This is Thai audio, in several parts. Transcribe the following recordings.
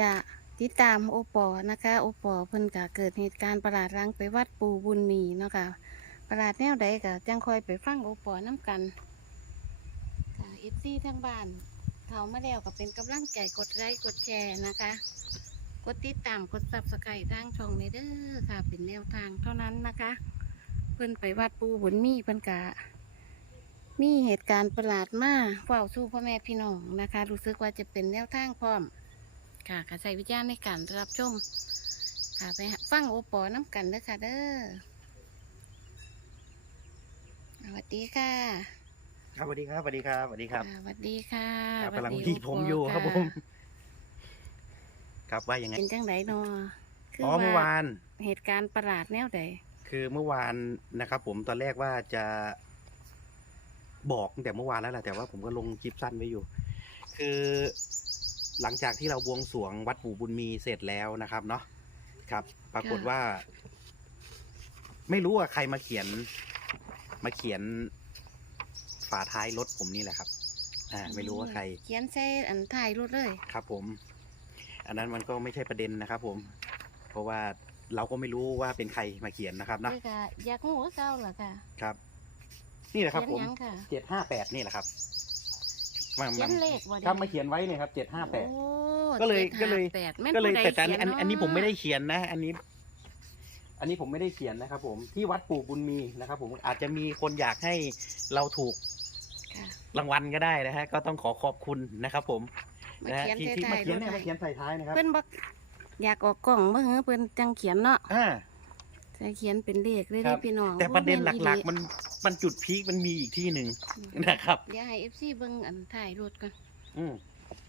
จะติดตามโอปอนะคะ โอปอเพิ่นก็เกิดเหตุการณ์ประหลาดรังไปวัดปูบุญมีเนาะค่ะประหลาดแนวใดก็จังคอยไปฟังโอปอน้ำกันค่ะเอฟซีทั้งบ้านเขามาแล้วก็เป็นกำลังใจกดไลค์กดแชร์นะคะ กดติดตามกดซับสไครต์ทางช่องในเด้อค่ะ เป็นแนวทางเท่านั้นนะคะ เพิ่นไปวัดปูบุญมีเพิ่นกะมีเหตุการณ์ประหลาดมากเฝ้าสู้พ่อแม่พี่น้องนะคะ รู้สึกว่าจะเป็นแนวทางพร้อม ค่ะกระใช้วิจารณ์ในการรับชม ค่ะไปหาฟังโอปอน้ำกันเด้อค่ะเด้อสวัสดีค่ะครับสวัสดีครับสวัสดีครับสวัสดีครับอ่าสวัสดีค่ะครับสวัสกำลังดีที่โปผมอยู่ครับะผม ครับว่ายังไงเป็นจังไดเนาะคือ๋อเมื่อวาน เหตุการณ์ประหลาดแนวใดคือเมื่อวานนะครับ ผมตอนแรกว่าจะบอกตั้งแต่เมื่อวานแล้วแหละแต่ว่าผมก็ลงคลิปสั้นไว้อยู่ คือ หลังจากที่เราบวงสรวงวัดปู่บุญมีเสร็จแล้วนะครับเนาะครับ ปรากฏว่า ไม่รู้ว่าใครมาเขียน มาเขียนฝาท้ายรถผมนี่แหละครับ อ่า ไม่รู้ว่าใคร เขียนใส่อันถ่ายรถเลย ครับผม อันนั้นมันก็ไม่ใช่ประเด็นนะครับผม เพราะว่าเราก็ไม่รู้ว่าเป็นใครมาเขียนนะครับเนอะคือค่ะอยากหูเก่าเหรอค่ะ ครับ นี่แหละครับเขียนผมหยังค่ะเจ็ดห้าแปดนี่แหละครับ มาเขียนเลขบ่ครับมาเขียนไว้เนี่ยครับเจ็ดห้าแปด โอ้ก็เลย758ก็เลยแม่นก็เลยผู้ใดแต่อันนี้อันเขียอันนี้ผมไม่ได้เาะเขียนนะ อันนี้อันนี้ผมไม่ได้เขียนนะครับ ผมที่วัดปู่บุญมีนะครับ ผมอาจจะมีคนอยากให้เราถูกค่ะรางวัลก็ได้นะฮะก็ต้องขอขอบคุณนะครับ ผม มานะฮะเขียนที่ใส่ที่มาถ่ายเขียนรถเนี่ยมาให้เขียนใส่ท้ายนะครับเพิ่นบอกอยากออกกล่องเมื่อเพิ่นจังเขียนเนาะอ่าใส่เขียนเป็นเลขเลยครัเด้บพี่น้องแต่ประเด็นโอ้แม่หลักอีๆมัน มันจุดพีคมันมีอีกที่หนึ่งนะครับเดี๋ยวให้ FC เบิ่งอันถ่ายรถก่อนอืม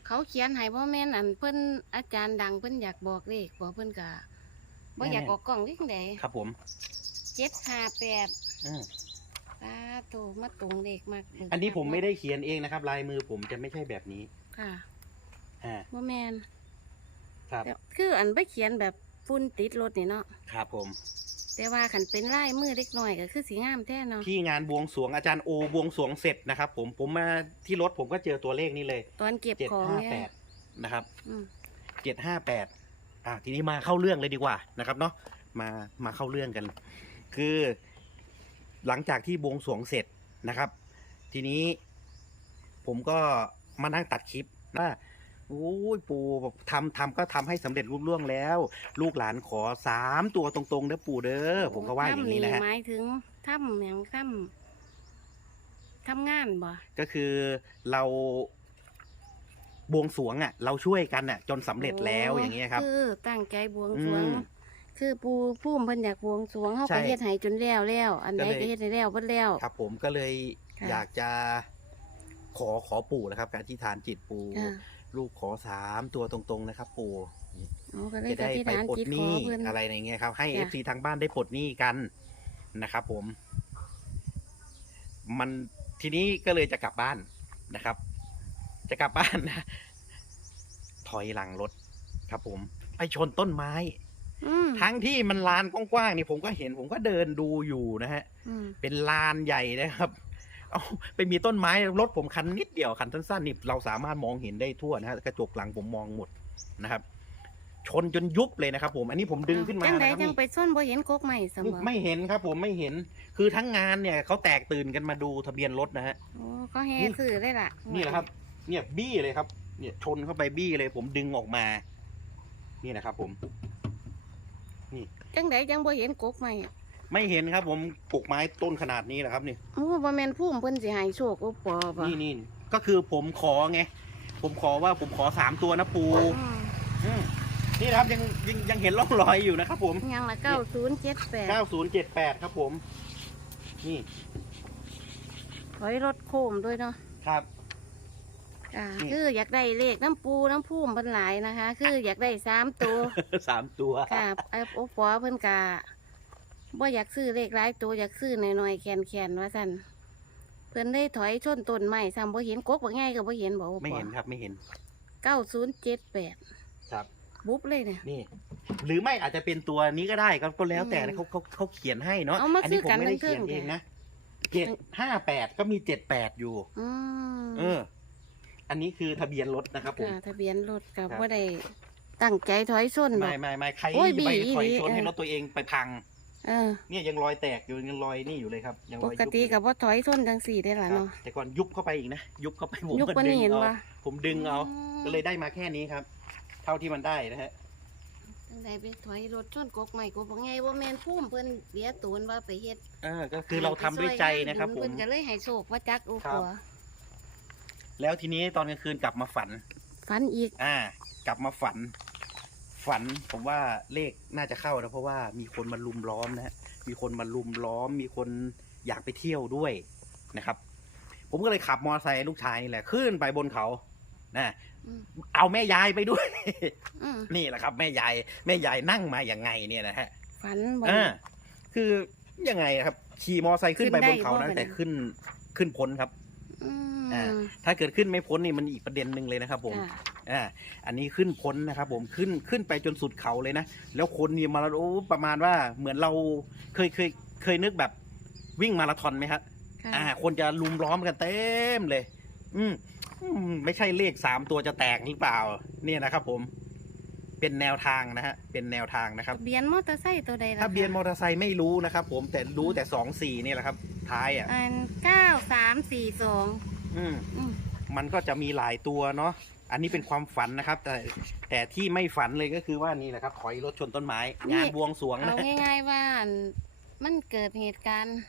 เขาเขียนให้บ่แม่นอันเพิ่นอาจารย์ดังเพิ่นอยากบอกเลขบ่เพิ่นก็บ่อยากออกกล่องวิ่งใดครับผม758อืมตาโตมาตรงเลขมากเบิ่งอันนี้ผมไม่ได้เขียนเองนะครับ ลายมือผมจะไม่ใช่แบบนี้ค่ะอ่าบ่แม่นครับแต่คืออันไปเขียนแบบฝุ่นติดรถนี่เนาะครับผม แต่ว่าขันเป็นลายมือเล็กน้อยก็คือสีงามแท้เนาะที่งานบวงสรวงอาจารย์โอบวงสรวงเสร็จนะครับ ผมผมมาที่รถผมก็เจอตัวเลขนี้เลยตอนเก็บเจ็ดของห้าเนี่แปยดนะครับอืมเจ็ดห้าแปดอ่าทีนี้มาเข้าเรื่องเลยดีกว่านะครับเนาะมามาเข้าเรื่องกัน คือหลังจากที่บวงสรวงเสร็จนะครับ ทีนี้ผมก็มานั่งตัดคลิปว่า โอ้ยปู่บอกทำทำก็ทำให้สำเร็จรุ่ล่วงแล้ว ลูกหลานขอสามตัวตรงๆเด้อปู่เด้อผมก็ว่าอย่างนี้นะฮะถ้ำหมายถึงถ้ำอย่างถ้ำทำงานบ่ก็คือเราบวงสรวงอะ เราช่วยกันอะ จนสำเร็จแล้วอย่างเงี้ยครับคือตั้งใจบวงสรวงอืมคือปูผู้เพิ่นอยากบวงสรวงเฮาใช่ก็เฮ็ดให้จนแล้วแล้วอันใดก็เลยก็เฮ็ดให้แล้วเบิดแล้วครับ ผมก็เลยค่ะอยากจะขอขอปู่นะครับ การที่ฐานจิตปู่อ่า ลูกขอสามตัวตรงๆนะครับ ปู่เอาก็เลยจะได้ที่ไปฐานปลดจิตหขอนี้เพิ่น อะไรอย่างเงี้ยครับ ให้จ้ะเอฟซีทางบ้านได้ปลดหนี้กันนะครับ ผม มันทีนี้ก็เลยจะกลับบ้านนะครับ จะกลับบ้านนะ ถอยหลังรถครับ ผม ไปชนต้นไม้ อืมทั้งที่มันลานกว้างๆนี่ผมก็เห็นผมก็เดินดูอยู่นะฮะ อืมเป็นลานใหญ่นะครับ เอาไปมีต้นไม้รถผมคันนิดเดียวคันสั้นๆนี่เราสามารถมองเห็นได้ทั่วนะฮะกระจกหลังผมมองหมดนะครับ ชนจนยุบเลยนะครับ ผมอันนี้ผมดึงขึ้นมาจังใดนะครับจังนี่ ไปซ่อนบ่เห็นกกใหม่เสมอไม่เห็นครับผมไม่เห็นคือทั้งงานเนี่ยเขาแตกตื่นกันมาดูทะเบียนรถนะฮะ โอ้ก็แห่นี่ ซื้อได้ล่ะนี่แหละครับ เนี่ยบี้เลยครับ เนี่ยชนเข้าไปบี้เลย ผมดึงออกมา นี่นะครับ ผม จังใดจังบ่เห็นกกใหม่ ไม่เห็นครับผมปลูกไม้ต้นขนาดนี้แหละครับนี่โอ้บ่แม่นพุ่มเพิ่นสิให้โชคโอปอบ่นี่นี่ก็คือผมขอไง ผมขอว่าผมขอสามตัวนะปูอืมอืมนี่นะครับยังยังยังเห็นร่องรอยอยู่นะครับผม ยังละ9078 9078 ครับผม นี่ถอยรถโค้มด้วยเนาะครับอ่านี่คืออยากได้เลขน้ำปูน้ำพุ่มเพิ่นหลายนะคะ คืออยากได้สามตัวสามตัวค่ะไอ้โอปอเพิ่นกะ บ่อยากซื้อเลขหลายตัวอยากซื้อหน่อยๆแขนๆว่าซั่นเพิ่นได้ถอยชนต้นไม้ซ้ำบ่เห็นกกบ่ง่ายก็บ่เห็นบ่โอไม่ปอเห็นครับไม่เห็น9078ครับ บุ๊บเลยเนี่ยนี่ หรือไม่อาจจะเป็นตัวนี้ก็ได้ก็ก็แล้วแต่อืมเขาเขาเขาเขียนให้เนาะเอามานี้ซื้อผมกันไม่ได้ทั้งเขียนเทิงเองเนี่ยนะเจ็ดห้าแปดก็มีเจ็ดแปดอยู่ อืมเออ อันนี้คือทะเบียนรถนะครับผม ค่ะทะเบียนรถกับครับว่าได้ตั้งใจถอยส้นบ่ ไม่ไม่ไม่ใครโอ้ยไปบีถอยอีหลีชนให้เออ รถตัวเองไปพัง เออ เนี่ยยังรอยแตกอยู่ยังรอยนี่อยู่เลยครับยังรปอยกยุบติอยู่กับว่าถอยส้นจังสี่ได้คล่ะรับเนาะ แต่ก่อนยุบเข้าไปอีกนะยุบเข้าไปผมยุบก็กว่าดึนี้งเห็นเอาปะ ผมดึงเอาก็เลยได้มาแค่นี้ครับ เท่าที่มันได้นะฮะจังไดไปถอยรถส้นกกใหม่กกบ่ไงว่าแม่นพุ่มเพิ่นเสียตูนว่าไปเฮ็ดเออก็คือเราทำด้วยใจนะครับผเพิ่มนก็เลยให้โชคว่าจักโอ้ครัปับ วแล้วทีนี้ตอนกลางคืนกลับมาฝัน ฝันอีก อ่า กลับมาฝัน ฝันผมว่าเลขน่าจะเข้านะเพราะว่ามีคนมาลุมล้อมนะฮะมีคนมาลุมล้อม มีคนอยากไปเที่ยวด้วยนะครับ ผมก็เลยขับมอเตอร์ไซค์ลูกชายนี่แหละขึ้นไปบนเขานะอืมเอาแม่ยายไปด้วย อืมนี่แหละครับ แม่ยายแม่ยายนั่งมาอย่างไงเนี่ยนะฮะ ฝันบ่ อ่าคือยังไงครับ ขี่มอเตอร์ไซค์ขึ้นไปบนเขาขึ้นได้บ่นะแต่บัดนี้ขึ้นขึ้นพ้นครับ อือ่ามถ้าเกิดขึ้นไม่พ้นนี่มันอีกประเด็นหนึ่งเลยนะครับผมค่ะ อ่าอันนี้ขึ้นพ้นนะครับ ผมขึ้นขึ้นไปจนสุดเขาเลยนะ แล้วคนนี่มาโอ้ประมาณว่าเหมือนเราเคยเคยเคยนึกแบบวิ่งมาราธอนไหมครับค่ะอ่า คนจะลุมล้อมกันเต็มเลย อืมอืมไม่ใช่เลขสามตัวจะแตกหรือเปล่า เนี่ยนะครับ ผม เป็นแนวทางนะฮะเป็นแนวทางนะครับ ทะเบียนมอเตอร์ไซค์ตัวใดล่ะทะเบียนมอเตอร์ไซค์ไม่รู้นะครับ ผมแต่รู้แต่สองสี่นี่แหละครับ ท้ายอะ อันเก้าสามสี่สองอืม อืมมันก็จะมีหลายตัวเนาะ อันนี้เป็นความฝันนะครับ แต่แต่ที่ไม่ฝันเลยก็คือว่านี่แหละครับถอยรถชนต้นไม้งานบวงสรวงเอานะ ง่ายๆว่าอันมันเกิดเหตุการณ์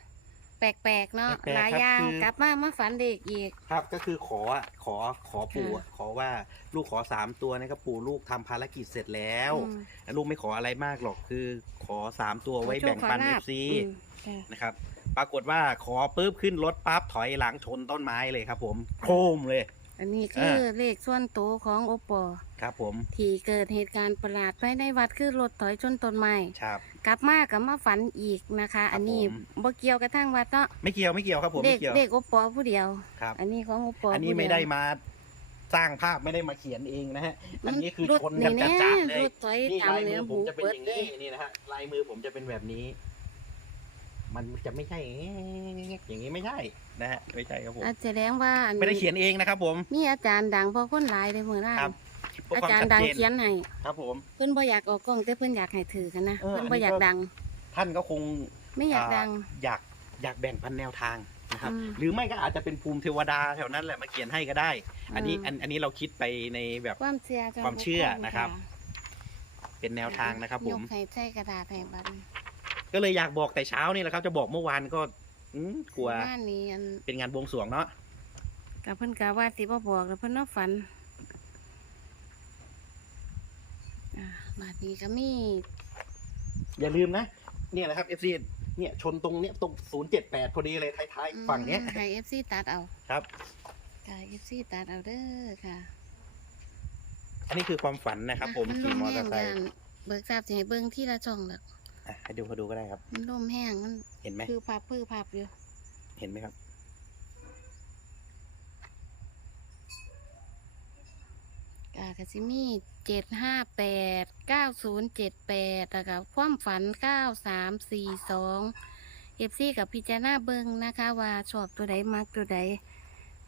แปลกๆเนาะแปลกๆหลายครับอย่างคือ กลับมามาฝันเด็กอีก ครับก็คือขออะขอขอปู่อะขอว่าลูกขอสามตัวนะครับปู่ลูกทำภารกิจเสร็จแล้ว อืม ลูกไม่ขออะไรมากหรอกคือขอสามตัวไว้แบ่งปันขอเอโชคขอลาฟซีอืมค่ะนะครับ ปรากฏว่าขอปุ๊บขึ้นรถปั๊บถอยหลังชนต้นไม้เลยครับ ผมโครมเลย อันนี้คือเลขส่วนตัวของโอปอครับผมที่เกิดเหตุการณ์ประหลาดภายในวัดคือรถถอยชนต้นไม้ครับ กลับมากับมาฝันอีกนะคะครับอันนี้ผม บ่เกี่ยวกับทางวัดเนาะไม่เกี่ยวไม่เกี่ยวครับผมเด็ไม่กเกี่ยวเด็กโอปอผู้เดียว ครับ อันนี้ของโอปออันนี้ผู้เยวไม่ได้มาสร้างภาพไม่ได้มาเขียนเองนะฮะ อันนี้คือรถชนกันแน่จัดๆเลย รถถอยนี่ตามลายเนื้มืออผบูมจะเป็นเปิอดย่างเลนี้ยนี่นะฮะลายมือผมจะเป็นแบบนี้ มันจะไม่ใช่อย่างนี้ไม่ใช่นะฮะไม่ใช่ครับผมอาจจะแสดงว่าอันไม่ได้เขียนเองนะครับ ผมมีอาจารย์ดังเพอคนหลายเลยมื้อนั้นครับเพื่ออาความจารชัย์ดดังเจนเขียนให้ครับ ผม เพิ่นบ่อยากออกกล้องแต่เพิ่นอยากให้ถือกันนะเออเพิ่นบ่อันนี้อยากก็ดัง ท่านก็คงไม่อยากดังอยากอยากแบ่งปันแนวทางนะครับอืมหรือไม่ก็อาจจะเป็นภูมิเทวดาแถวนั้นแหละมาเขียนให้ก็ได้ อันนี้อืมอันอันนี้เราคิดไปในแบบความเชื่อจความเชื่อนะครับ เป็นแนวทางนะครับผยมกให้ใส่กระดาษให้บัดนี้ ก็เลยอยากบอกแต่เช้านี่แหละครับจะบอกเมื่อวานก็อืมกลัว บ้านนี้อันเป็นงานบวงสรวงเนาะกับเพิ่นกะว่าสิบ่บอกแล้วเพิ่นเนาะฝันอ่าบาดนี้ก็มีอย่าลืมนะเนี่ยแหละครับ FC เนี่ยชนตรงเนี้ยตรง078พอดีเลยท้ายๆฝั่งเนี้ยอืมให้ FC ตัดเอาครับค่ะ FC ตัดเอาเด้อค่ะอันนี้คือความฝันนะครับ ผมนขี่มอลเตอร์ไซแห้งค์ย่านเบิกทราบสิให้เบิ่งที่ละช่องดอก อะให้ดูเขาดูก็ได้ครับ มันลมแห้งมันเห็นไหมคือพับคือพับอยู่ เห็นไหมครับอ่ากสิมีเจ็ดห้าแปดเก้าศูนย์เจ็ดแปดแล้วก็ความฝันเก้าสามสี่สองเอฟซีกับพิจารณาเบิงนะคะ ว่าชอบตัวใดมักตัวใด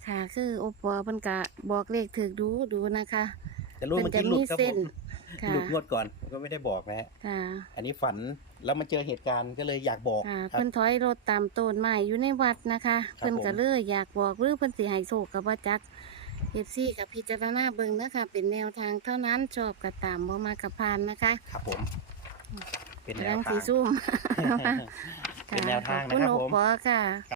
ค่ะ คือโอปอเพิ่นกะบอกเลขถือดูดูนะคะแต่รู้เพิ่มันนจะที่หลุมีดครับเส้ผนม ค่ะ หลุดงวดก่อนผมก็ไม่ได้บอกนะฮะค่ะอันนี้ฝันแล้วมาเจอเหตุการณ์ก็เลยอยากบอกค่ะครับ เพิ่นถอยรถตามต้นไม้อยู่ในวัดนะคะ ครับเพิ่นก็ผม เลยอยากบอกหรือเพิ่นสิให้โชคกับว่าจักเอฟซีกับพิจารณาเบิ่งนะคะเป็นแนวทางเท่านั้นชอบกับตามบ่มากับพานนะคะครับผม เป็นแนกำลัวงทาสีงซุ่มเป็นแนวทางขอบคุณนะครับโอผมปอค่ะ